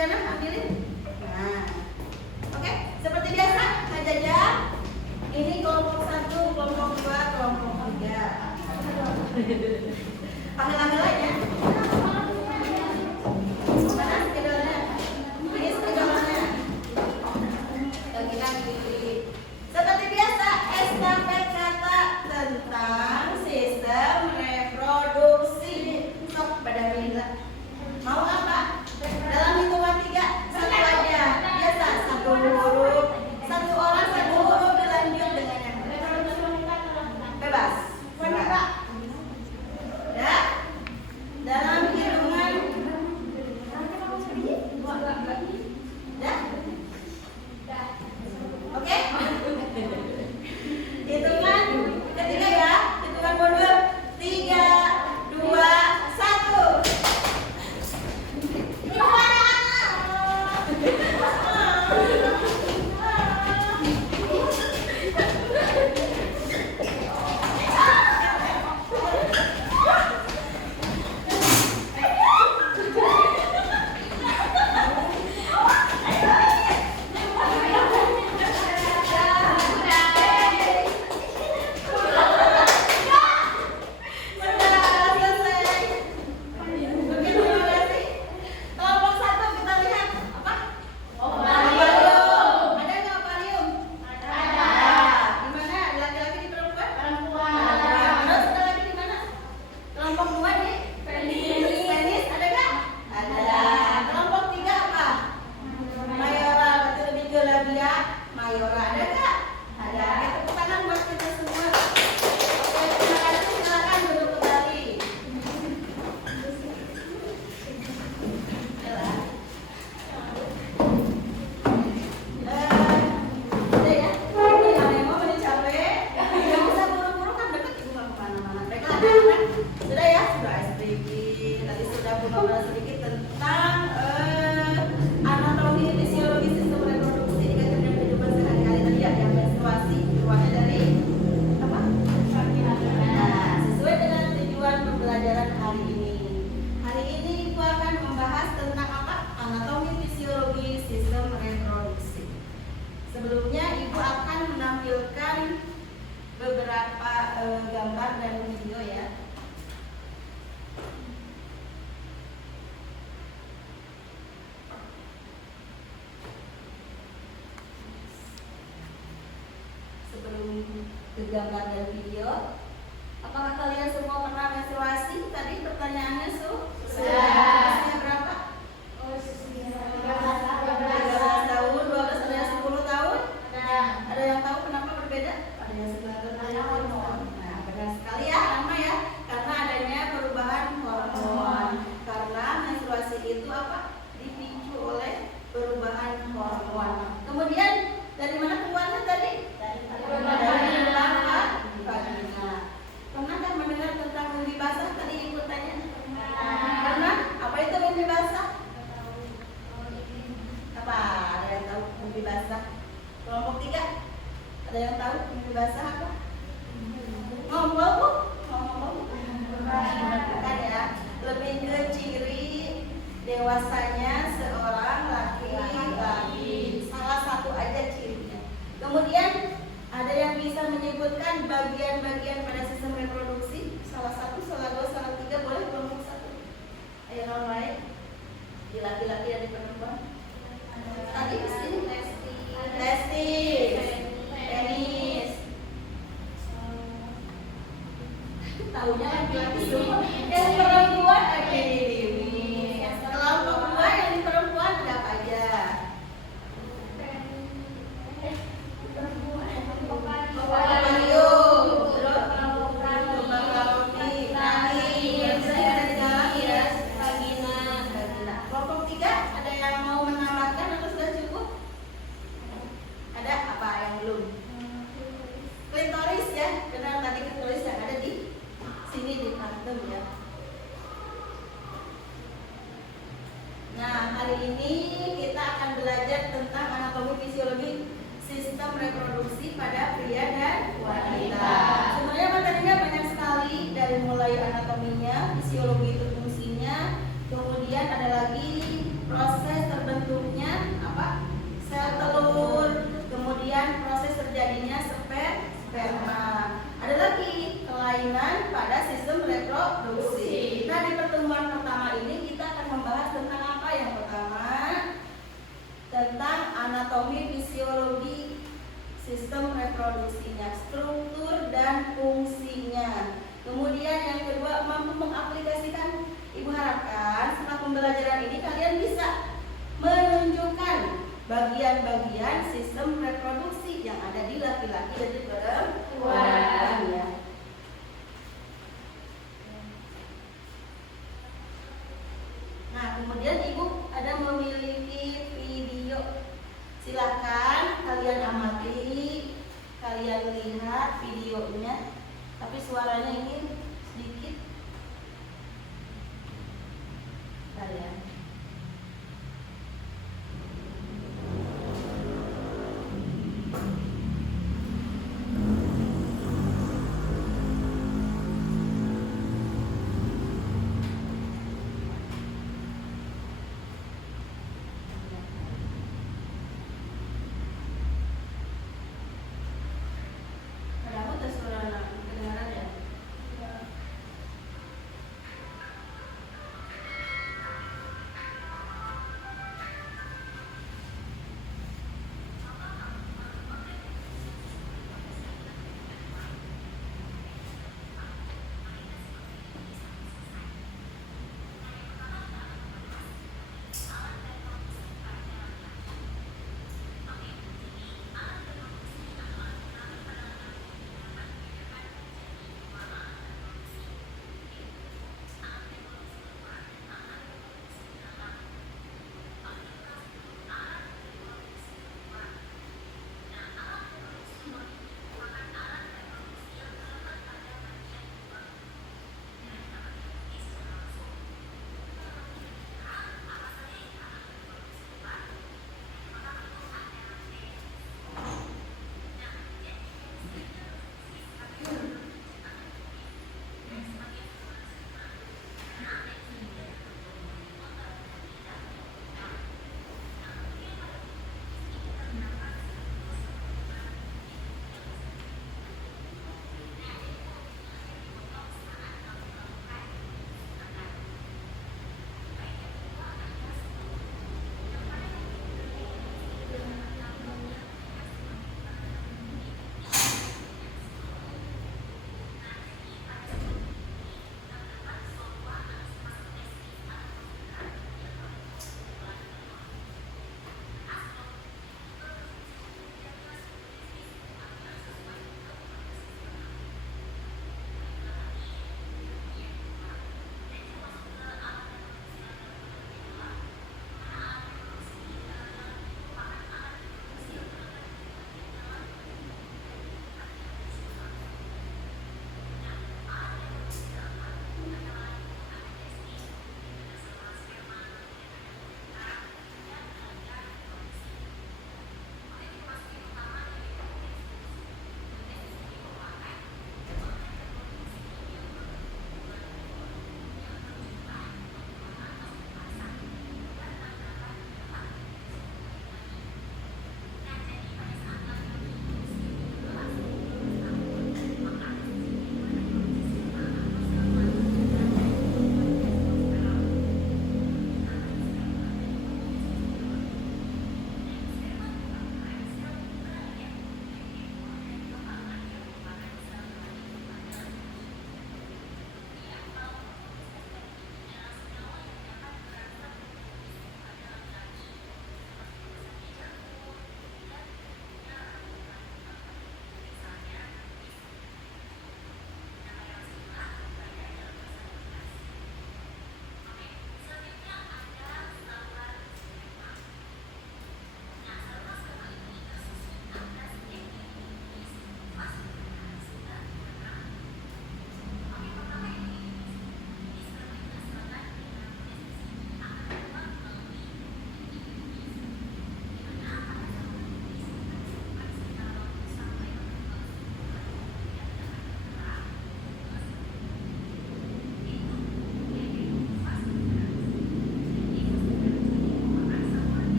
Diana ambilin. Nah, oke, seperti biasa Kak Jaja. Ini kelompok 1, kelompok 2, kelompok 3. Panggil-panggil lain ya. Mana skedulnya? Ini skedulnya. Kita pilih. Seperti biasa, estafet kata tentang sistem reproduksi. Sok pada Mila. Mau apa? Dalam hitungan 3, satu aja. Biasa, satu huruf. Satu orang, satu huruf dilanjut dengan yang bebas. Wanita. Ya? Dalam hitungan. Ya? Oke? Hitungan ketiga ya. Hitungan mundur. 3, 2, 1. Sebelumnya Ibu akan menampilkan beberapa gambar dan video ya. Sebelum ke gambar dan video, apakah kalian semua pernah menstruasi? Tadi pertanyaannya sudah berapa? 13 tahun, 12, ada yang 10 tahun? Ada yang tahu kenapa berbeda? Ada yang 9 tahun. Nah, benar sekali ya, Rama ya. Karena adanya perubahan hormon. Karena menstruasi itu apa? Dipicu oleh perubahan hormon. Kemudian dari mana keluarnya tadi? Dari belakang vagina. Pernah nggak mendengar tentang mimpi basah? Tadi Ibu tanya. Pernah? Apa itu mimpi basah? Apa? Ada yang tahu mimpi basah? Kelompok 3? Ada yang tahu mimpi basah apa? Ngomong Bu? Bukan ya. Lebih ke ciri dewasanya seorang laki-laki. Salah satu aja cirinya. Kemudian ada yang bisa menyebutkan bagian-bagian pada sistem reproduksi. Salah 1, salah 2, salah 3, boleh kelompok 1. Ayo orang lain. Di laki-laki dan di perempuan. Tadi di sini testis, penis. Tahunya laki-laki semua. Yang perempuan ada ini. Kelompok 2 yang di perempuan ada apa aja? Ovarium, terus vagina. Kelompok 3 ada yang mau menambahkan atau sudah cukup? Ada apa yang belum? Klitoris ya, benar tadi klitoris yang ada di sini di kantum ya. Nah, hari ini kita akan belajar tentang anatomi fisiologi sistem reproduksi pada pria dan wanita. Sebenarnya materinya banyak sekali, dari mulai anatominya, fisiologi itu fungsinya, kemudian ada lagi proses terbentuk tentang anatomi fisiologi sistem reproduksinya, struktur dan fungsinya. Kemudian yang kedua, mampu mengaplikasikan. Ibu harapkan setelah pembelajaran ini kalian bisa menunjukkan bagian-bagian sistem reproduksi yang ada di laki-laki dan di perempuan.